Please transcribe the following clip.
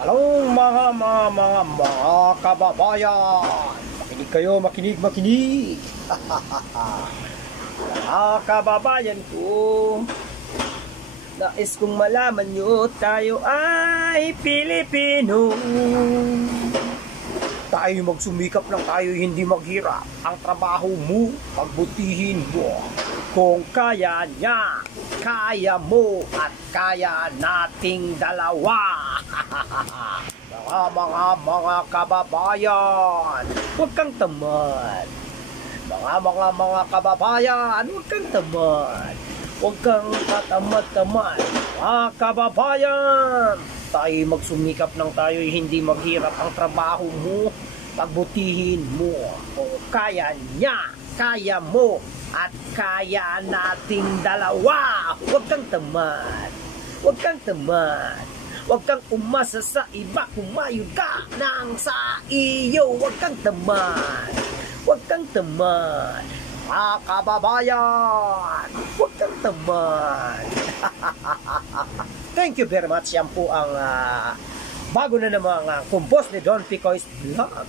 Hello mga kababayan. Makinig kayo, makinig. Mga kababayan ko, nais kong malaman nyo, tayo ay Pilipino. Tayo magsumikap lang, tayo hindi maghirap. Ang trabaho mo, pagbutihin mo. Kung kaya niya, kaya mo at kaya nating dalawa. mga kababayan, huwag kang tamad. Mga kababayan, huwag kang tamad. Huwag kang katamad-tamad. Mga kababayan, tayo magsumikap ng tayo hindi maghirap. Ang trabaho mo, pagbutihin mo. Kung kaya niya, kaya mo at kaya nating dalawa. Huwag kang tamad. Huwag kang tamad. Huwag kang umasa sa iba. Kumayo ka nang sa iyo. Huwag kang tamad. Huwag kang tamad. Mga kababayan, huwag kang tamad. Thank you very much. Yan po ang bago na namang compose ni Don Picoy's vlog.